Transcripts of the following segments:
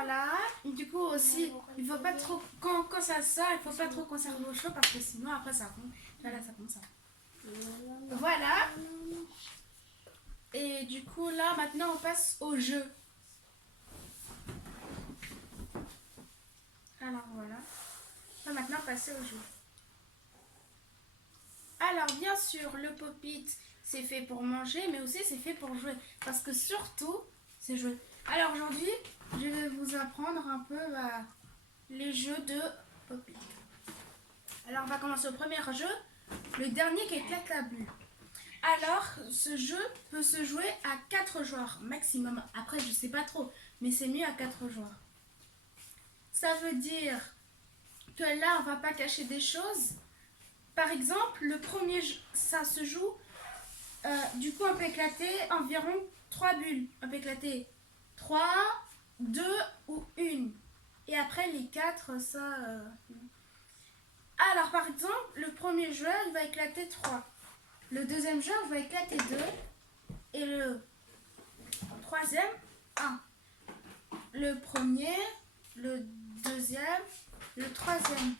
voilà. Du coup aussi, il faut pas trop, quand ça sort, il faut pas trop conserver au chaud parce que sinon après ça fond. Voilà, ça fond ça. Voilà. Et du coup là, maintenant on passe au jeu. Alors voilà. On va maintenant passer au jeu. Alors bien sûr, le pop-it, c'est fait pour manger, mais aussi c'est fait pour jouer. Parce que surtout, c'est jouer. Alors aujourd'hui, je vais vous apprendre un peu les jeux de pop-it. Alors on va commencer au premier jeu, le dernier qui éclate la bulle. Alors, ce jeu peut se jouer à 4 joueurs maximum. Après, je sais pas trop, mais c'est mieux à 4 joueurs. Ça veut dire que là, on va pas cacher des choses. Par exemple, le premier, ça se joue. Du coup, on peut éclater environ 3 bulles. On peut éclater 3, 2 ou 1. Et après, les 4, ça... Alors, par exemple, le premier joueur, il va éclater 3. Le deuxième joueur va éclater 2. Et le troisième, 1. Le premier, le deuxième, le troisième.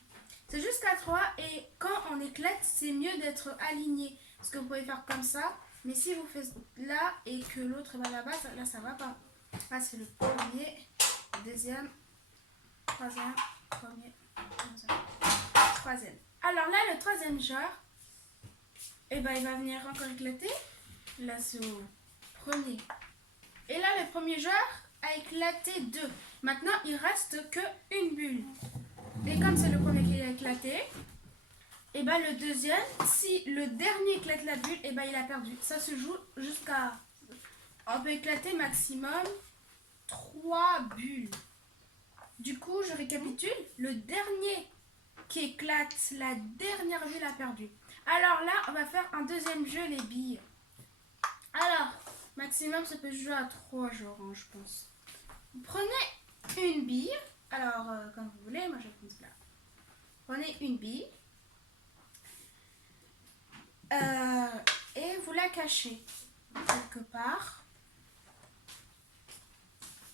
C'est jusqu'à 3 et quand on éclate, c'est mieux d'être aligné. Parce que vous pouvez faire comme ça, mais si vous faites là et que l'autre va là-bas, là ça va pas. Là c'est le premier, le deuxième, troisième, premier, deuxième, troisième. Alors là, le troisième joueur, et ben, il va venir encore éclater. Là c'est au premier. Et là, le premier joueur a éclaté 2. Maintenant, il reste que une bulle. Et comme c'est le premier qui a éclaté, et ben le deuxième, si le dernier éclate la bulle, et ben il a perdu. Ça se joue jusqu'à... On peut éclater maximum 3 bulles. Du coup, je récapitule. Le dernier qui éclate la dernière bulle a perdu. Alors là, on va faire un deuxième jeu, les billes. Alors, maximum, ça peut se jouer à 3 joueurs, hein, je pense. Vous prenez une bille. Alors, comme vous voulez, moi je prends cela. Prenez une bille. Et vous la cachez quelque part.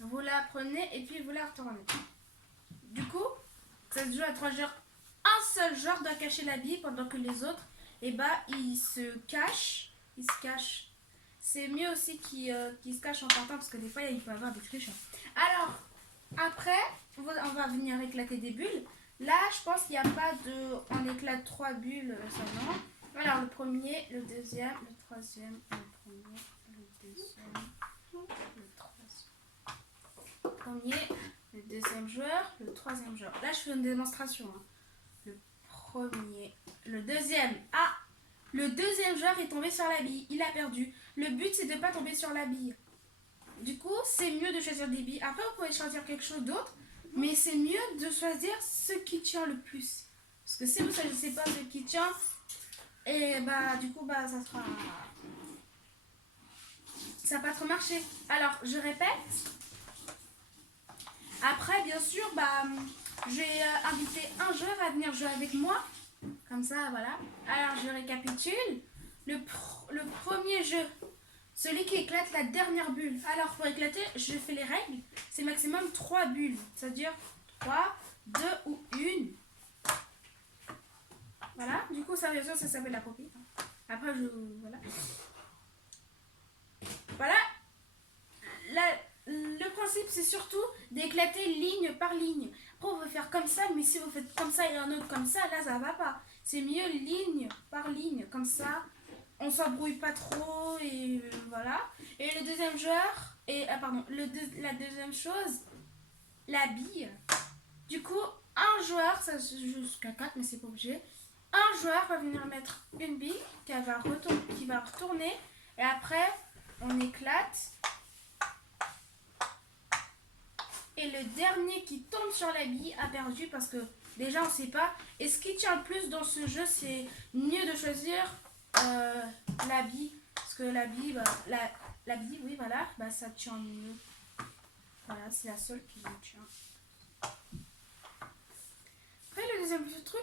Vous la prenez et puis vous la retournez. Du coup, ça se joue à 3 joueurs. Un seul joueur doit cacher la bille pendant que les autres, ils se cachent. Ils se cachent. C'est mieux aussi qu'ils se cachent en partant parce que des fois, il peut y avoir des triches. Alors, après, on va venir éclater des bulles. Là, je pense qu'il n'y a pas de... On éclate 3 bulles seulement. Alors, le premier, le deuxième, le troisième, le premier, le deuxième, le troisième. Le premier, le deuxième joueur, le troisième joueur. Là, je fais une démonstration. Hein. Le premier, le deuxième. Ah! Le deuxième joueur est tombé sur la bille. Il a perdu. Le but, c'est de ne pas tomber sur la bille. Du coup, c'est mieux de choisir des billes. Après, vous pouvez choisir quelque chose d'autre. Mais c'est mieux de choisir ce qui tient le plus. Parce que si vous ne choisissez pas ce qui tient, et du coup, ça sera... Ça va pas trop marcher. Alors, je répète. Après, bien sûr, je vais inviter un joueur à venir jouer avec moi. Comme ça, voilà. Alors, je récapitule. Le premier jeu, celui qui éclate la dernière bulle. Alors, pour éclater, je fais les règles. C'est maximum 3 bulles. C'est-à-dire 3, 2 ou 1. Voilà. Du coup, ça, bien sûr, ça s'appelle la pop-it. Après, voilà. Voilà. Le principe, c'est surtout d'éclater ligne par ligne. Après, on veut faire comme ça, mais si vous faites comme ça et un autre comme ça, là, ça va pas. C'est mieux ligne par ligne. Comme ça, on s'embrouille pas trop et voilà. Et le deuxième joueur, la deuxième chose, la bille. Du coup, un joueur, ça se joue jusqu'à 4, mais c'est pas obligé. Un joueur va venir mettre une bille qui va retourner et après, on éclate. Et le dernier qui tombe sur la bille a perdu parce que déjà on sait pas. Et ce qui tient le plus dans ce jeu, c'est mieux de choisir la bille. Parce que la bille, la bille, oui voilà, ça tient mieux. Voilà, c'est la seule qui tient. Après le deuxième truc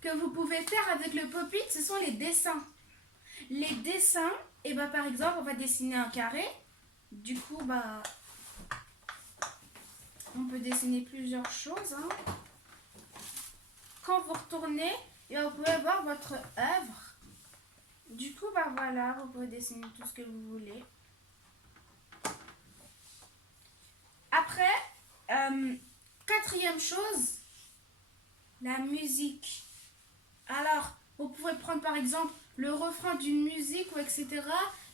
que vous pouvez faire avec le pop-it, ce sont les dessins. Les dessins, par exemple, on va dessiner un carré. Du coup, on peut dessiner plusieurs choses. Hein. Quand vous retournez, et vous pouvez voir votre œuvre. Du coup, bah voilà, vous pouvez dessiner tout ce que vous voulez. Après, quatrième chose, la musique. Alors, vous pouvez prendre par exemple le refrain d'une musique ou etc.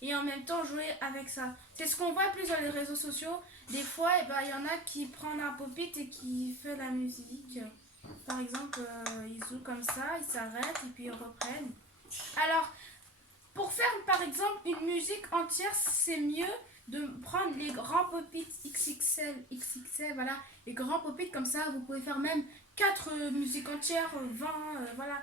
et en même temps jouer avec ça. C'est ce qu'on voit plus dans les réseaux sociaux. Des fois, il y en a qui prennent un pop-it et qui fait la musique. Par exemple, ils jouent comme ça, ils s'arrêtent et puis ils reprennent. Alors, pour faire par exemple une musique entière, c'est mieux de prendre les grands pop-it XXL, voilà, les grands pop-it comme ça, vous pouvez faire même 4 musiques entières, 20, voilà.